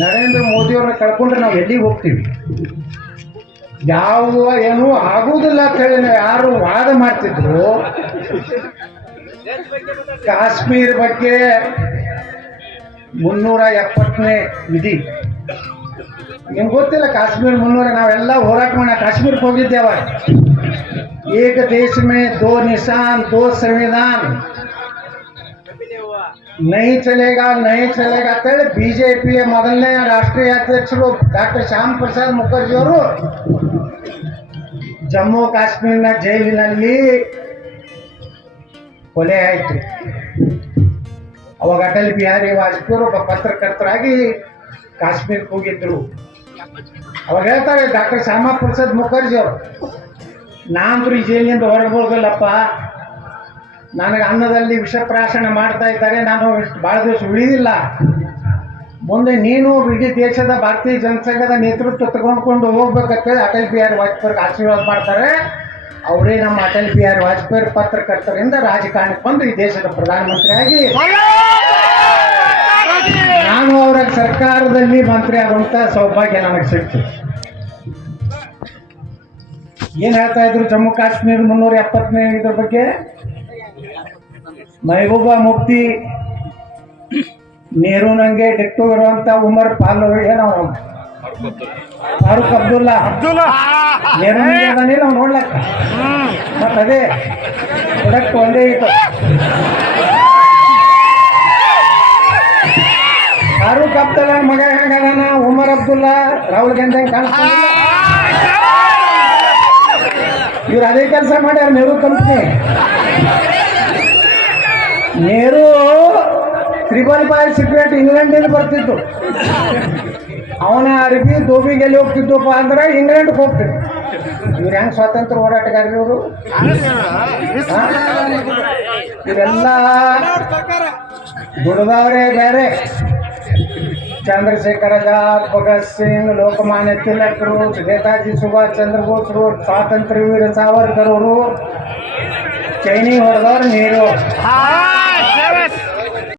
ನರೇಂದ್ರ ಮೋದಿಯವ್ರನ್ನ ಕಳ್ಕೊಂಡ್ರೆ ನಾವು ಎಲ್ಲಿಗೆ ಹೋಗ್ತೀವಿ? ಯಾವ ಏನು ಆಗುವುದಿಲ್ಲ ಅಂತ ಹೇಳಿ ನಾವು ಯಾರು ವಾದ ಮಾಡ್ತಿದ್ರು. ಕಾಶ್ಮೀರ ಬಗ್ಗೆ ಮುನ್ನೂರ ಎಪ್ಪತ್ತನೇ ವಿಧಿ. ನಿಮ್ಗೆ ಗೊತ್ತಿಲ್ಲ, ಕಾಶ್ಮೀರ ಮುನ್ನೂರ ನಾವೆಲ್ಲ ಹೋರಾಟ ಮಾಡ ಕಾಶ್ಮೀರಕ್ಕೆ ಹೋಗಿದ್ದೇವ. ಏಕ ದೇಶ ಮೇ, ದೋ ನಿಶಾನ್, ದೋ ಸಂವಿಧಾನ್. ನೈ ಚಲೇಗಾ ನೈ ಚಲೇಗಾ ಅಂತೇಳಿ ಬಿಜೆಪಿಯ ಮೊದಲನೇ ರಾಷ್ಟ್ರೀಯ ಅಧ್ಯಕ್ಷರು ಡಾಕ್ಟರ್ ಶ್ಯಾಮ್ ಪ್ರಸಾದ್ ಮುಖರ್ಜಿ ಅವರು ಜಮ್ಮು ಕಾಶ್ಮೀರ್ನ ಜೈಲಿನಲ್ಲಿ ಕೊಲೆ ಆಯಿತು. ಅವಾಗ ಅಟಲ್ ಬಿಹಾರಿ ವಾಜಪೇಯಿ ಒಬ್ಬ ಪತ್ರಕರ್ತರಾಗಿ ಕಾಶ್ಮೀರಕ್ಕೆ ಹೋಗಿದ್ರು. ಅವಾಗ ಹೇಳ್ತಾರೆ ಡಾಕ್ಟರ್ ಶ್ಯಾಮ ಪ್ರಸಾದ್ ಮುಖರ್ಜಿ ಅವರು ನಾನಂತೂ ಈ ಜೈಲಿನಿಂದ ಹೊರಗೋಗಲ್ಲಪ್ಪ ನನಗೆ ಅನ್ನದಲ್ಲಿ ವಿಷಪ್ರಾಶನ ಮಾಡ್ತಾ ಇದ್ದಾರೆ. ನಾನು ಭಾಳ ದಿವಸ ಉಳಿದಿಲ್ಲ. ಮುಂದೆ ನೀನು ಇಡೀ ದೇಶದ ಭಾರತೀಯ ಜನಸಂಘದ ನೇತೃತ್ವ ತಗೊಂಡ್ಕೊಂಡು ಹೋಗ್ಬೇಕಂತೇಳಿ ಅಟಲ್ ಬಿಹಾರಿ ವಾಜಪೇಯಿ ಆಶೀರ್ವಾದ ಮಾಡ್ತಾರೆ. ಅವರೇ ನಮ್ಮ ಅಟಲ್ ಬಿಹಾರಿ ವಾಜಪೇಯಿ ಪತ್ರಕರ್ತರಿಂದ ರಾಜಕಾರಣಕ್ಕೆ ಬಂದು ಈ ದೇಶದ ಪ್ರಧಾನಮಂತ್ರಿಯಾಗಿ ನಾನು ಅವರ ಸರ್ಕಾರದಲ್ಲಿ ಮಂತ್ರಿ ಆಗುವಂತ ಸೌಭಾಗ್ಯ ನನಗೆ ಸಿಕ್ತು. ಏನ್ ಹೇಳ್ತಾ ಇದ್ರು? ಜಮ್ಮು ಕಾಶ್ಮೀರ ಮುನ್ನೂರ ಎಪ್ಪತ್ತನೇ ಇದ್ರ ಬಗ್ಗೆ? ಮೆಹಬೂಬಾ ಮುಫ್ತಿ ನೆಹರು ನಂಗೆ ಡಿಕ್ಟು ಇರುವಂತ ಉಮರ್ ಪಾಲ್ ಏನೋ ಫಾರೂಕ್ ಅಬ್ದುಲ್ಲಾ. ಅಬ್ದುಲ್ಲಾ. ನೆಹರು ನಂಗೆ ಅದಾನೆ ನಾವು ನೋಡ್ಲಕ್ಕ. ಮತ್ತ ಅದೇ ಪ್ರೊಡಕ್ಟ್ ಒಂದೇ ಇತ್ತು. ಫಾರೂಕ್ ಅಬ್ದುಲ್ಲಾ ಮಗ ಹೆಂಗದಾನ ಉಮರ್ ಅಬ್ದುಲ್ಲಾ ರಾಹುಲ್ ಗಾಂಧಿ ಹೆಂಗ್ ಕಾಣಿಸ್ತಾನಿಲ್ಲ ಇವ್ರು ಅದೇ ಕೆಲಸ ಮಾಡ್ಯಾರ Nehru company Nehru triple boy cigarette ಇಂಗ್ಲೆಂಡಿಂದ ಬರ್ತಿತ್ತು. ಅವನ ಅರ್ಬಿ ದೋಬಿಗೆಲ್ಲಿ ಹೋಗ್ತಿದ್ದಪ್ಪ ಅಂದ್ರೆ ಇಂಗ್ಲೆಂಡ್ಗೆ ಹೋಗ್ತಿತ್ತು ಇವ್ರು ಹೆಂಗ್ ಸ್ವಾತಂತ್ರ್ಯ ಹೋರಾಟಗಾರರು ಇವರು? ಇವರೆಲ್ಲ ದುಡ್ದವ್ರೆ ಬೇರೆ. ಚಂದ್ರಶೇಖರ್ ಆಜಾದ್ ಭಗತ್ ಸಿಂಗ್, ಲೋಕಮಾನ್ಯ ತಿಲಕರು ನೇತಾಜಿ ಸುಭಾಷ್ ಚಂದ್ರ ಬೋಸ್ರು ಸ್ವಾತಂತ್ರ್ಯ ವೀರ ಸಾವರ್ಕರ್ ಅವರು ಚೈನಿ ಹೊಡೆದವ್ರು ನೀರು Yes,